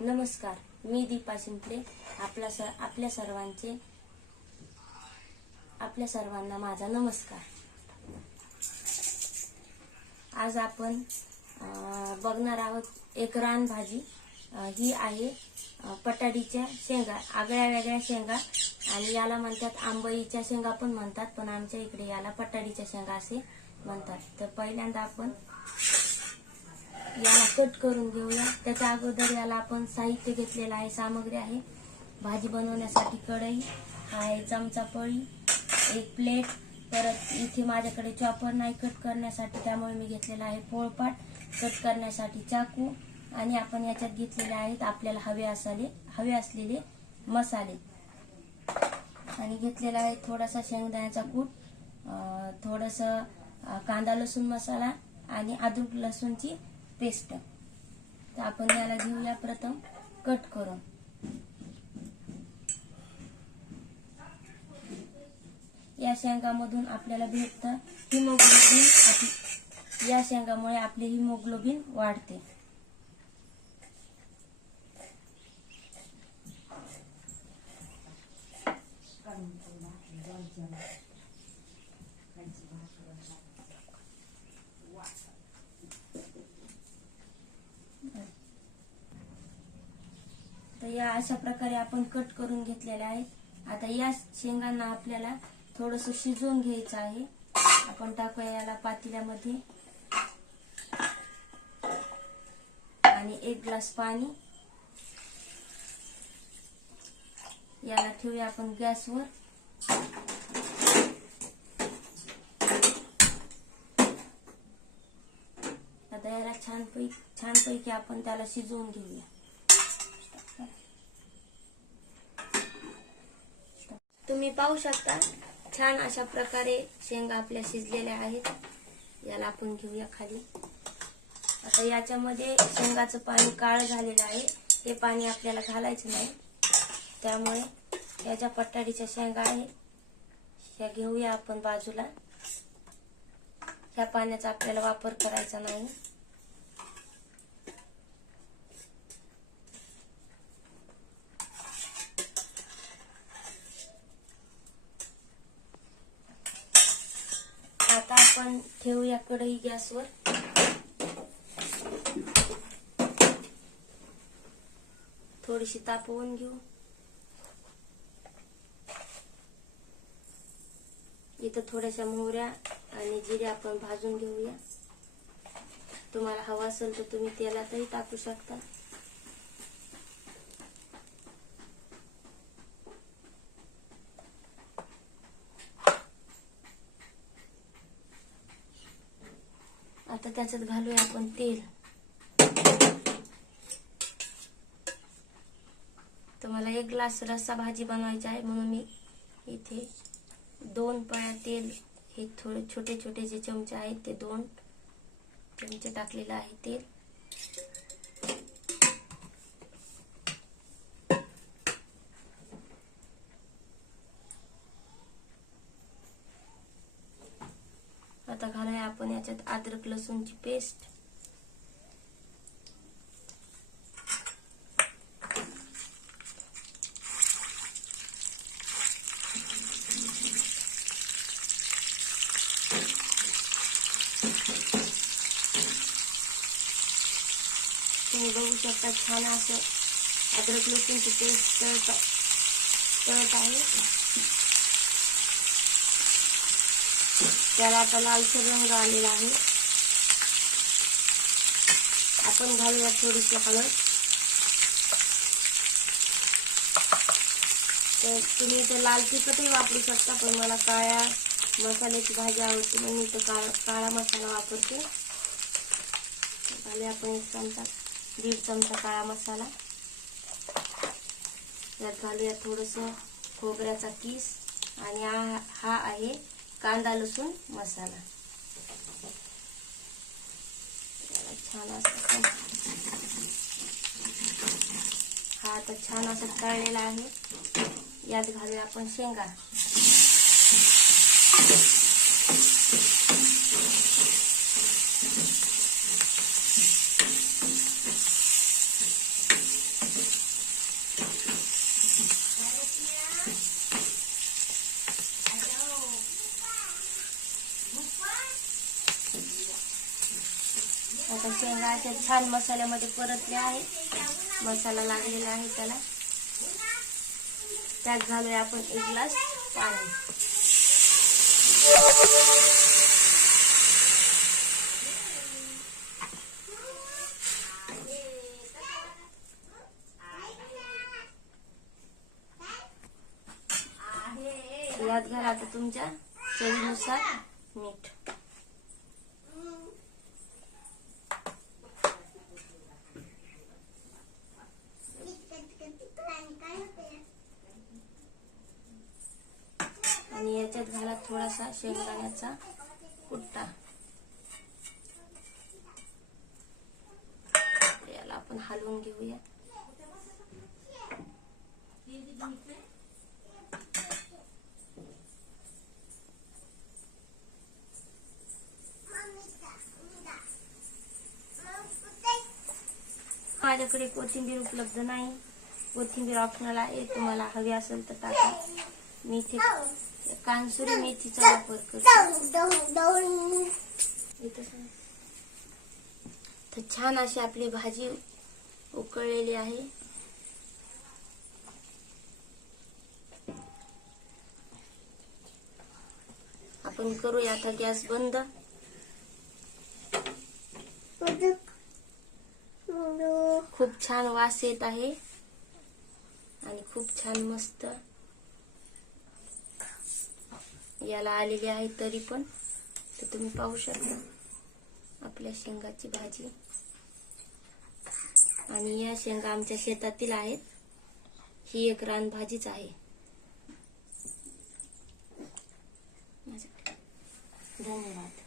नमस्कार, मी दीपा शिंपले. आपल्या सर्वांना माझा नमस्कार. आज आपण बघणार आहोत एक रानभाजी. ही आहे पटाडीच्या शेंगा, आगळ्या वेगळ्या शेंगा, आणि याला म्हणतात आंबईच्या शेंगा पण म्हणतात, पण आमच्या इकडे याला पटाडीच्या शेंगा असे म्हणतात. तर पहिल्यांदा आपण याला कट करून घेऊया. त्याच्या अगोदर याला आपण साहित्य घेतलेलं आहे, सामग्री आहे. भाजी बनवण्यासाठी कढई आहे, चमचा पळी, एक प्लेट, परत इथे माझ्याकडे चॉपर नाही कट करण्यासाठी, त्यामुळे मी घेतलेला आहे पोळपाट, कट करण्यासाठी चाकू, आणि आपण याच्यात घेतलेले आहेत आपल्याला हवे असलेले मसाले, आणि घेतलेला आहे थोडासा शेंगदाण्याचा कूट, थोडासा कांदा लसूण मसाला आणि अद्रक लसूणची पेस्ट. तर आपण याला घेऊया प्रथम कट करून. या शेंगामधून आपल्याला भेटतं हिमोग्लोबिन. या शेंगामुळे आपले हिमोग्लोबिन वाढते. तर या अशा प्रकारे आपण कट करून घेतलेले आहेत. आता या शेंगांना आपल्याला थोडंसं शिजवून घ्यायचं आहे. आपण टाकूया याला पातेल्यामध्ये, आणि 1 ग्लास पाणी. याला ठेवूया आपण गॅसवर. आता याला छानपैकी आपण त्याला शिजवून घेऊया. तुम्ही पाहू शकता छान अशा प्रकारे शेंगा आपल्या शिजलेल्या आहेत. याला आपण घेऊया खाली. आता याच्यामध्ये शेंगाचं पाणी काळं झालेलं आहे, हे पाणी आपल्याला घालायचं नाही. त्यामुळे या ज्या पटाडीच्या शेंगा आहेत ह्या घेऊया आपण बाजूला. ह्या पाण्याचा आपल्याला वापर करायचा नाही. आता आपण ठेवूया कढई गॅसवर. थोडीशी तापवून घेऊ. इथं थोड्याशा मोहऱ्या आणि जिरे आपण भाजून घेऊया. तुम्हाला हवा असेल तर तुम्ही तेलातही टाकू शकता. आता त्याच्यात घालूया आपण तेल. तर मला 1 ग्लास रस्सा भाजी बनवायची आहे, म्हणून मी इथे 2 पळ्या तेल, हे थोडे छोटे छोटे जे चमचे आहेत ते 2 चमचे टाकलेलं आहे तेल. आता घालूया आपण याच्यात अद्रक लसूणची पेस्ट. तुम्ही बघू शकता छान असं अद्रक लसूणची पेस्ट तळत आहे. त्याला आता लालसर रंग आलेला आहे. आपण घालूया थोडीशी हळद. तर तुम्ही इथे लाल तिखटही वापरू शकता, पण मला काळ्या मसाल्याची भाजी आवडते म्हणून इथं काळा मसाला वापरते. घालूया आपण 1 चमचा काळा मसाला. यात घालूया थोडंसं खोबऱ्याचा किस, आणि हा आहे कांदा लसूण मसाला. छान असं हा आता छान असं तळलेला आहे. यात घालूया आपण शेंगा. शेंगा अशा छान मसाल्यामध्ये परतल्या आहेत. मसाला लागलेला आहे त्याला. त्यात घालूया आपण 1 ग्लास पाणी. यात घाला आता तुमच्या चवीनुसार मीठ. आणि याच्यात घाला थोडासा शेंगदाण्याचा कुट्टा. याला आपण हलवून घेऊया. माझ्याकडे कोथिंबीर उपलब्ध नाही. कोथिंबीर ऑप्शनल आहे, तुम्हाला हवी असेल तर टाका. मी इथे कानसुरी मेथीचा वापर करते. तर छान अशी आपली भाजी उकळलेली आहे. आपण करूया आता गॅस बंद. खूप छान वास येत आहे आणि खूप छान मस्त याला आलेली आहे. तरी पण तर तुम्ही पाहू शकता आपल्या शेंगाची भाजी. आणि या शेंगा आमच्या शेतातील आहेत. ही एक रानभाजीच आहे. धन्यवाद.